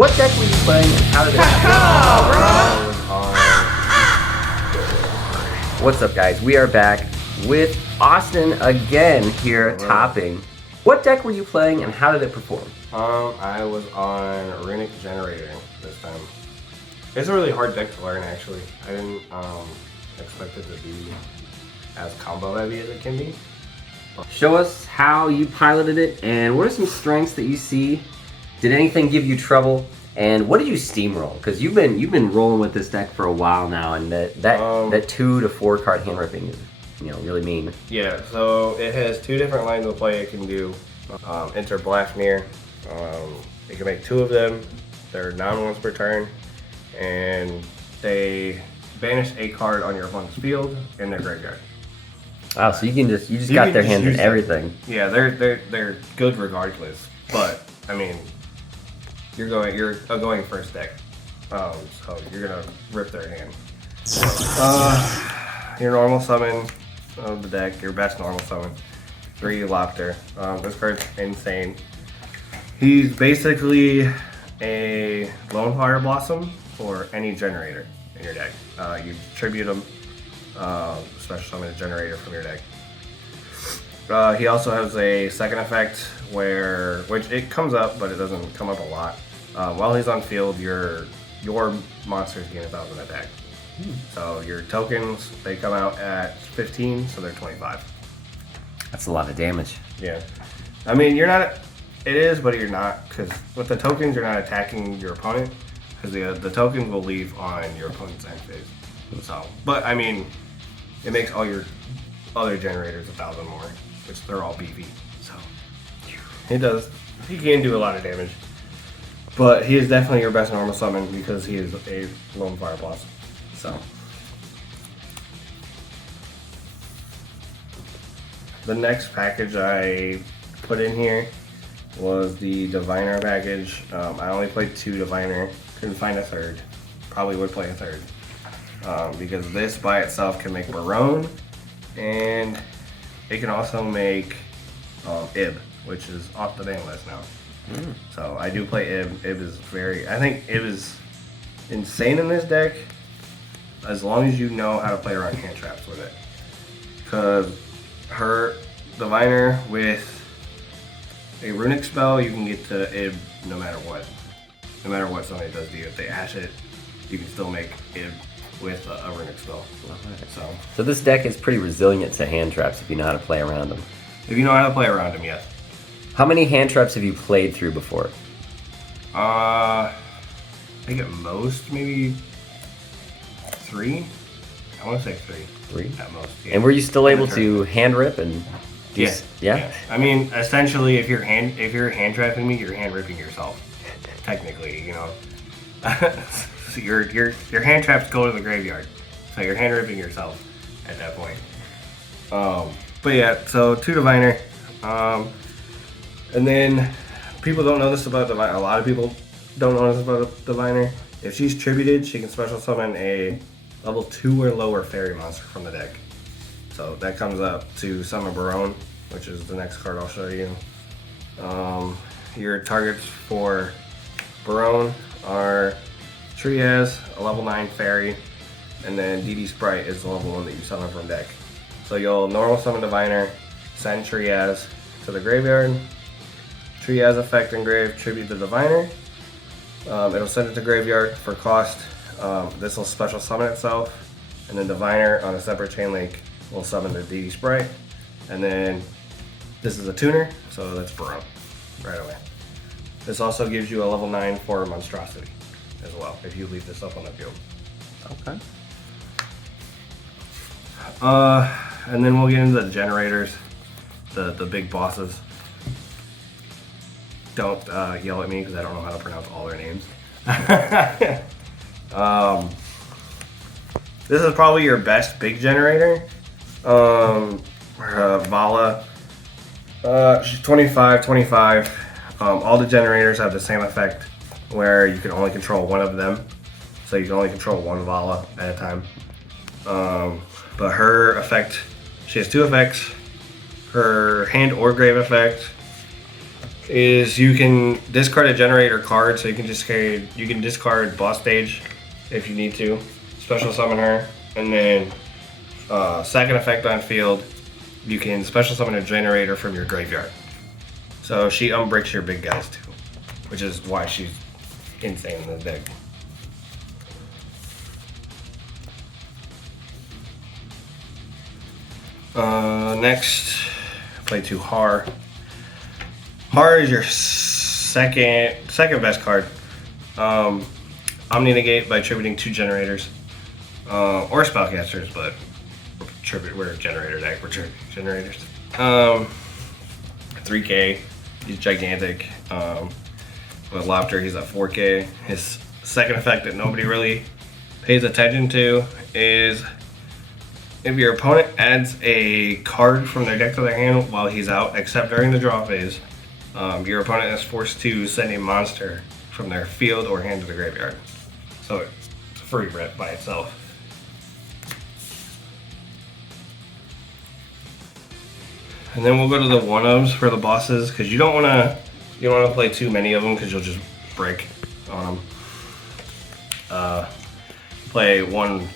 What deck were you playing and how did it What's up, guys? We are back with Austin again here topping. What deck were you playing and how did it perform? I was on Runick Generator this time. It's a really hard deck to learn, actually. I didn't expect it to be as combo heavy as it can be. Show us how you piloted it and what are some strengths that you see. Did anything give you trouble? And what did you steamroll? Because you've been rolling with this deck for a while now, and that 2 to 4 card hand ripping is really mean. Yeah, so it has 2 different lines of play it can do. Enter Blafnir. It can make 2 of them. They're non-once per turn, and they banish a card on your opponent's field in their graveyard. Wow, so you just got their hands in everything. Yeah, they're good regardless. But I mean, you're a going first deck, so you're gonna rip their hand. Your normal summon of the deck, your best normal summon, 3 Lopter. This card's insane. He's basically a Lone Fire Blossom for any generator in your deck. You tribute him, special summon a generator from your deck. He also has a second effect which it comes up, but it doesn't come up a lot. While he's on field, your monsters gain 1,000 attack. So your tokens, they come out at 15, so they're 25. That's a lot of damage. Yeah. I mean, you're not... It is, but you're not, because with the tokens, you're not attacking your opponent, because the tokens will leave on your opponent's end phase. So, but I mean, it makes all your other generators 1,000 more, which they're all BV. So, he can do a lot of damage. But he is definitely your best normal summon because he is a Lone Fire Blossom. So, the next package I put in here was the Diviner package. I only played 2 Diviner, couldn't find a third. Probably would play a third. Because this by itself can make Barone, and it can also make Ib, which is off the ban list now. So I do play Ib. I think Ib is insane in this deck, as long as you know how to play around hand traps with it. Because her Diviner with a Runick spell, you can get to Ib no matter what. No matter what somebody does to you. If they ash it, you can still make Ib with a Runick spell. So this deck is pretty resilient to hand traps if you know how to play around them. If you know how to play around them, yes. How many hand traps have you played through before? I think at most maybe 3. I want to say 3. 3 at most. Yeah. And were you still able to hand rip and? Yeah. I mean, essentially, if you're hand trapping me, you're hand ripping yourself. Technically, so your hand traps go to the graveyard, so you're hand ripping yourself at that point. But yeah, so 2 Diviner. And then people don't know this about Diviner. A lot of people don't know this about Diviner. If she's tributed, she can special summon a level 2 or lower fairy monster from the deck. So that comes up to summon Barone, which is the next card I'll show you. Your targets for Barone are Triaz, a level 9 fairy, and then DD Sprite is the level 1 that you summon from deck. So you'll normal summon Diviner, send Triaz to the graveyard. Triaz effect engrave, tribute the Diviner. It'll send it to graveyard for cost. This will special summon itself, and then Diviner on a separate chain link will summon the DD Sprite. And then this is a tuner, so that's Barone right away. This also gives you a level 9 for Monstrosity as well, if you leave this up on the field. Okay. And then we'll get into the generators, the big bosses. Don't yell at me because I don't know how to pronounce all their names. This is probably your best big generator. Vala. She's 25. All the generators have the same effect where you can only control one of them. So you can only control one Vala at a time. But her effect, she has 2 effects. Her hand or grave effect is you can discard a Generaider card, so you can discard Boss Stage if you need to, special summon her, and then second effect on field, you can special summon a Generaider from your graveyard. So she unbricks your big guys too, which is why she's insane in the deck. Next, play 2 Har. Har is your second best card. Omni negate by attributing 2 Generators, or spellcasters, but we're a Generator deck. We're Generators. 3K. He's gigantic. With Lobster, he's at 4K. His second effect that nobody really pays attention to is if your opponent adds a card from their deck to their hand while he's out, except during the draw phase, your opponent is forced to send a monster from their field or hand to the graveyard. So it's a free rip by itself. And then we'll go to the 1-ofs for the bosses, because you don't want to play too many of them because you'll just break on them. Play 1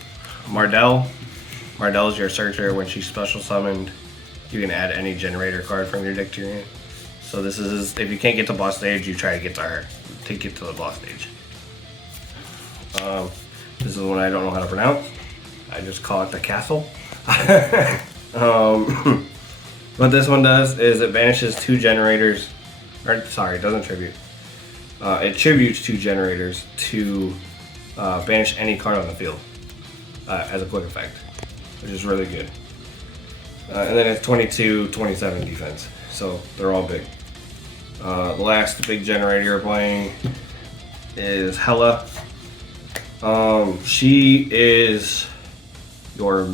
Mardell. Mardell is your searcher. When she's special summoned, you can add any Generaider card from your deck to your hand. So this is, if you can't get to boss stage, you try to get to her to get to the boss stage. This is one I don't know how to pronounce. I just call it the castle. What this one does is it banishes 2 Generators, or sorry, it doesn't tribute. It tributes 2 Generators to banish any card on the field as a quick effect, which is really good. And then it's 22, 27 defense, so they're all big. The last big Generator you're playing is Hella. She is your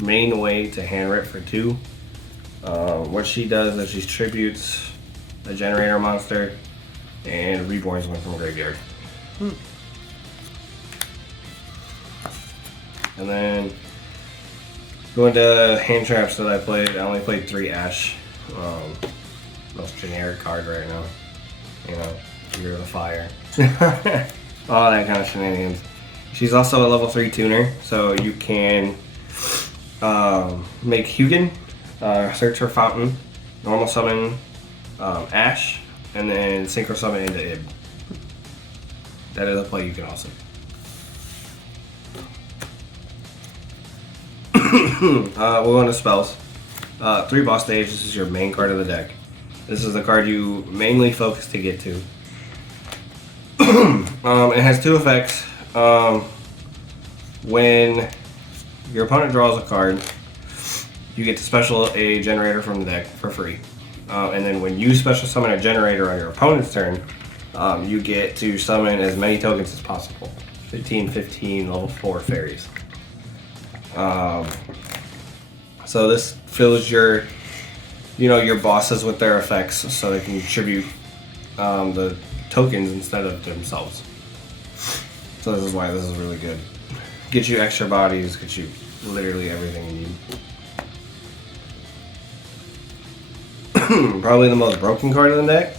main way to hand rip for 2. What she does is she tributes a Generator monster and reborns one from a graveyard. And then going to hand traps that I played, I only played 3 Ash. Most generic card right now. You know, Year of the Fire. All that kind of shenanigans. She's also a level 3 tuner, so you can make Hugin, search for Fountain, normal summon Ash, and then synchro summon into Ib. That is a play you can also. We'll go into spells. 3 boss stage, this is your main card of the deck. This is the card you mainly focus to get to. It has 2 effects. When your opponent draws a card, you get to special a Generator from the deck for free. And then when you special summon a Generator on your opponent's turn, you get to summon as many tokens as possible. 15 level 4 fairies. So this fills your bosses with their effects so they can tribute the tokens instead of themselves. So this is why this is really good. Get you extra bodies, get you literally everything you need. Probably the most broken card of the deck.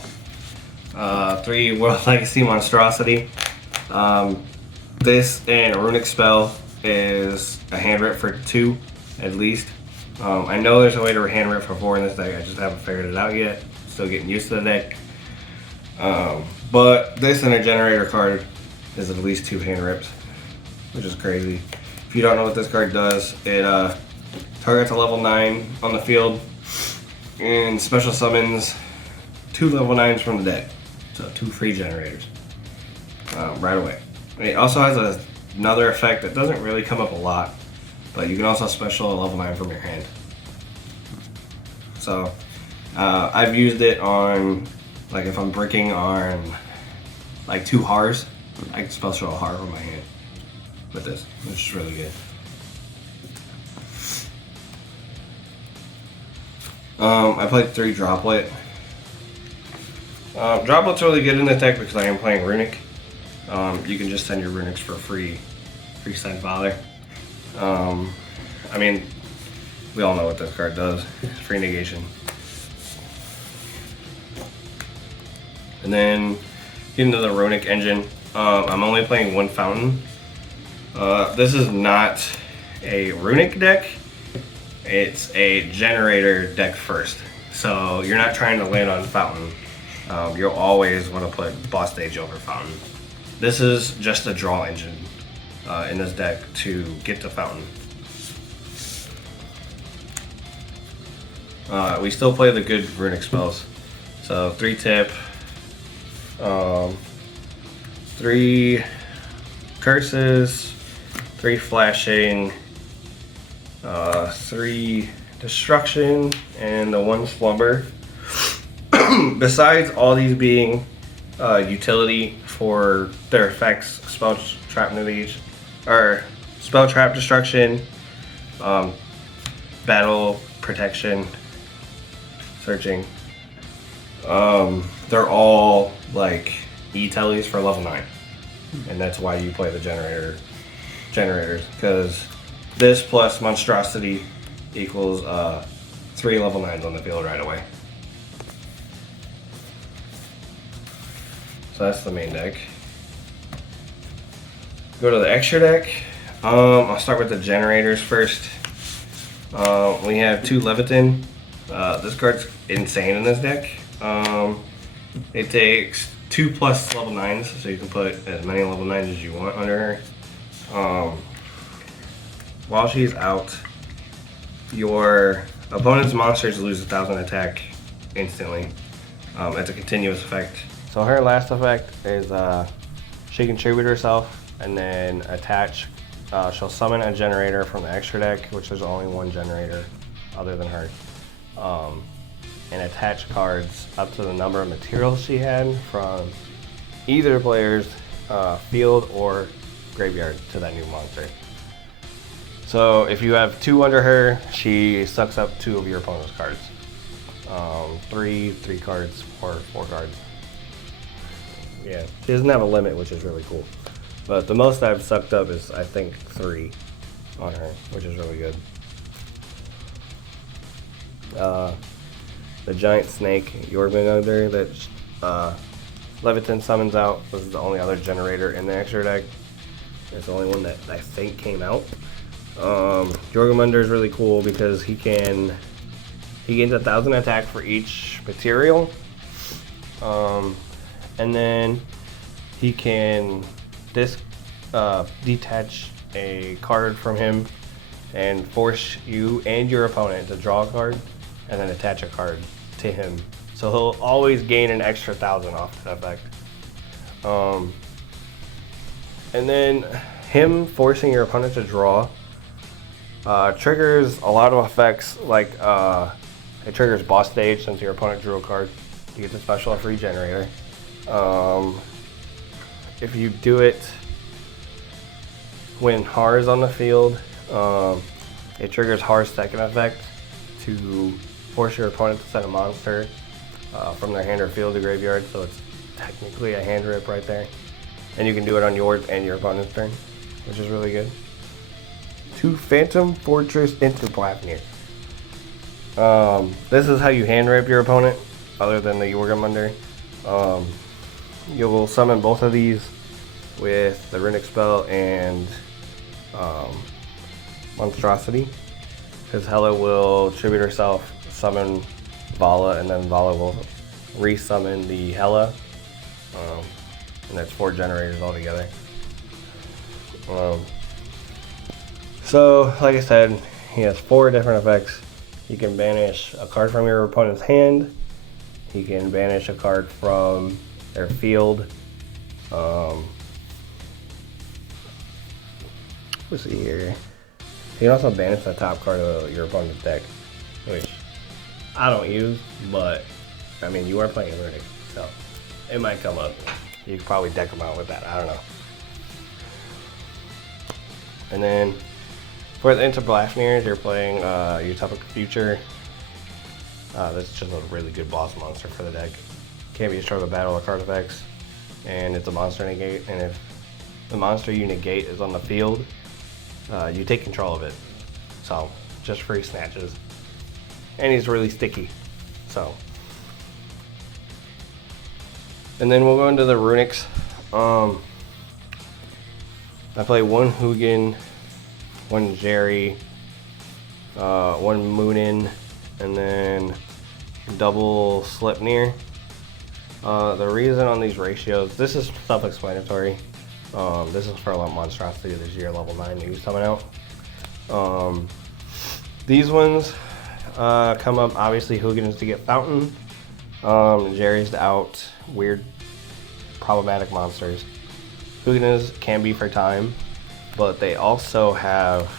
3 World Legacy Monstrosity. This and a Runick spell is a hand rip for 2 at least. I know there's a way to hand rip for 4 in this deck, I just haven't figured it out yet. Still getting used to the deck. But this and a Generator card is at least 2 hand rips, which is crazy. If you don't know what this card does, it targets a level 9 on the field and special summons 2 level 9s from the deck. So 2 free Generators right away. It also has another effect that doesn't really come up a lot, but you can also special a level 9 from your hand. So I've used it on, like if I'm bricking on like 2 Hars, I can special a Har from my hand with this, which is really good. I played 3 Droplet. Droplet's really good in the deck because I am playing Runick. You can just send your Runicks for free send father. I mean, we all know what this card does. Free negation. And then getting to the Runick engine, I'm only playing one fountain. This is not a Runick deck. It's a Generaider deck first. So you're not trying to land on fountain. You'll always want to put boss stage over fountain. This is just a draw engine in this deck to get to fountain. We still play the good Runick spells. So 3 tip, 3 curses, 3 flashing, 3 destruction, and the 1 slumber. Besides all these being utility for their effects, spell trap navigation, or spell trap destruction, battle protection, searching. They're all like e-tellies for level 9, and that's why you play the generators, because this plus monstrosity equals 3 level 9s on the field right away. So that's the main deck. Go to the extra deck. I'll start with the generators first. We have 2 Leviathan. This card's insane in this deck. It takes 2 plus level 9s, so you can put as many level 9s as you want under her. While she's out, your opponent's monsters lose 1,000 attack instantly. It's a continuous effect. So her last effect is she can tribute herself and then attach. She'll summon a generator from the extra deck, which there's only 1 generator other than her, and attach cards up to the number of materials she had from either player's field or graveyard to that new monster. So if you have 2 under her, she sucks up 2 of your opponent's cards. 3 cards, or 4 cards. Yeah, she doesn't have a limit, which is really cool. But the most I've sucked up is, I think, 3 on her, which is really good. The giant snake, Jormungandr, that Leviathan summons out, this is the only other generator in the extra deck. It's the only one that I think came out. Jormungandr is really cool because he gains 1,000 attack for each material. And then he can detach a card from him and force you and your opponent to draw a card and then attach a card to him. So he'll always gain an extra 1,000 off that effect. And then him forcing your opponent to draw triggers a lot of effects, like it triggers boss stage since your opponent drew a card. You get the special free generator. If you do it when Har is on the field, it triggers Har's second effect to force your opponent to set a monster from their hand or field to graveyard, so it's technically a hand rip right there. And you can do it on yours and your opponent's turn, which is really good. 2 Phantom Fortress Interplanetary. This is how you hand rip your opponent, other than the Jormungandr. You will summon both of these with the Runick spell and Monstrosity, because Hela will tribute herself, summon Vala, and then Vala will resummon the Hela, and that's 4 generators altogether. So, like I said, he has 4 different effects. You can banish a card from your opponent's hand. He can banish a card from their field. Let's see here. You can also banish the top card of your opponent's deck, which I don't use, but I mean, you are playing Runick, so it might come up. You could probably deck them out with that. I don't know. And then for the Interblastneers, you're playing Utopic Future. That's just a really good boss monster for the deck. Can't be destroyed with battle or card effects, and it's a monster negate. And if the monster you negate is on the field, you take control of it. So just free snatches, and he's really sticky. So And then we'll go into the Runicks. I play one Hugin, one Jerry, one Moonin, and then double Slipnir. The reason on these ratios, this is self-explanatory. This is for a monstrosity this year, level 9 news coming out. These ones come up, obviously Hugin is to get Fountain, Jerry's to out weird problematic monsters. Huginas can be for time, but they also have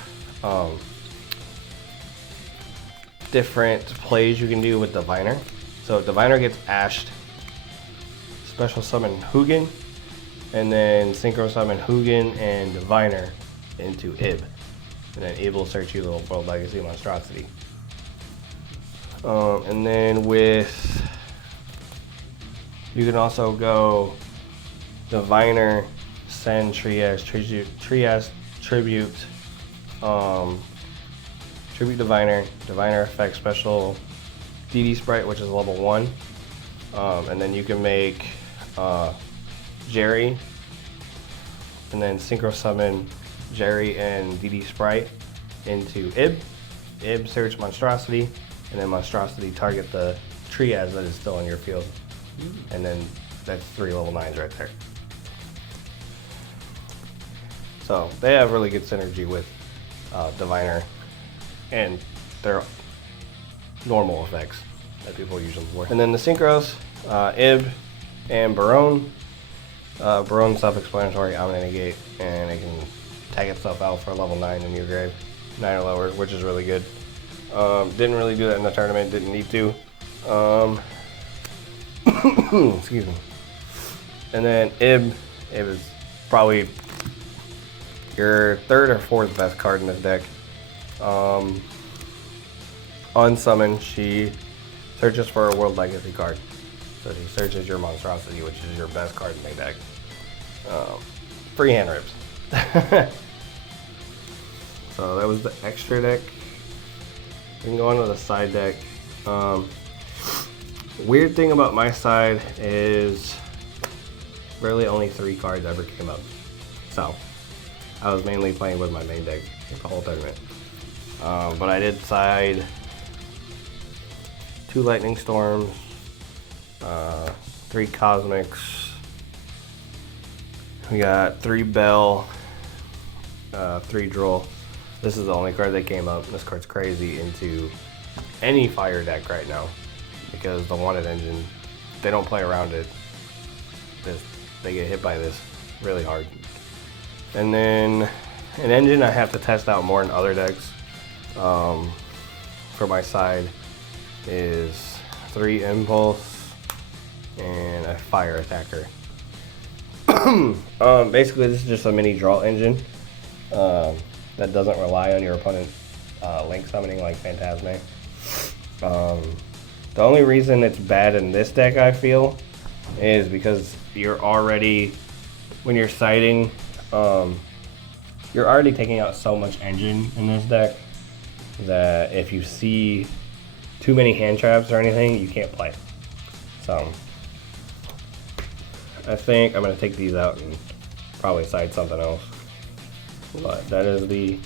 different plays you can do with Diviner. So if Diviner gets ashed, special summon Hugin, and then synchro summon Hugin and Diviner into Ib. And then Ib will search you the World Legacy monstrosity. And then with, you can also go Diviner, send Trias, Tribute, Tribute Diviner, Diviner effect special DD Sprite, which is level 1. And then you can make Jerry, and then synchro summon Jerry and DD Sprite into Ib. Ib search monstrosity, and then monstrosity target the Trias that is still in your field. And then that's 3 level 9s right there. So they have really good synergy with Diviner and their normal effects that people use them for. And then the synchros, Ib and Barone. Barone's self-explanatory, I'm gonna negate, and it can tag itself out for level 9 in your grave, 9 or lower, which is really good. Didn't really do that in the tournament, didn't need to. Excuse me. And then Ib is probably your 3rd or 4th best card in this deck. On summon, she searches for a World Legacy card. So she searches your monstrosity, which is your best card in the deck. Free hand rips. So that was the extra deck. We can go on to the side deck. Weird thing about my side is really only 3 cards ever came up. So I was mainly playing with my main deck the whole tournament. But I did side 2 Lightning Storms, 3 Cosmics, we got 3 Bell, 3 Droll. This is the only card that came up. This card's crazy into any fire deck right now because the Wanted engine, they don't play around it. They get hit by this really hard. And then an engine I have to test out more in other decks for my side is 3 Impulse and a Fire Attacker. Basically this is just a mini draw engine that doesn't rely on your opponent link summoning like Phantasme. The only reason it's bad in this deck, I feel, is because you're already, when you're siding, you're already taking out so much engine in this deck that if you see too many hand traps or anything, you can't play. So I think I'm gonna take these out and probably side something else. But that is the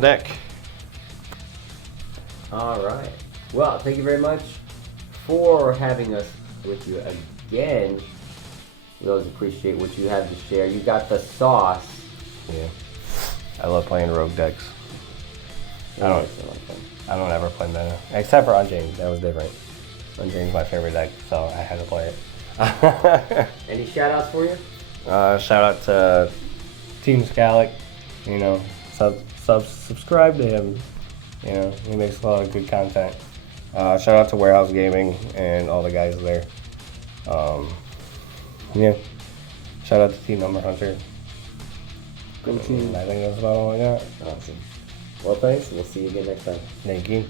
deck. All right. Well, thank you very much for having us with you again. We always appreciate what you have to share. You got the sauce. Yeah. I love playing rogue decks. I don't ever play meta. Except for Unchained. That was different. Unchained is my favorite deck, so I had to play it. Any shout outs for you? Shout out to Team Scalic. You know, subscribe to him. You know, he makes a lot of good content. Shout out to Warehouse Gaming and all the guys there. Yeah. Shout out to Team Number Hunter. Good team. I think that's about all I got. Awesome. Well, thanks. We'll see you again next time. Thank you.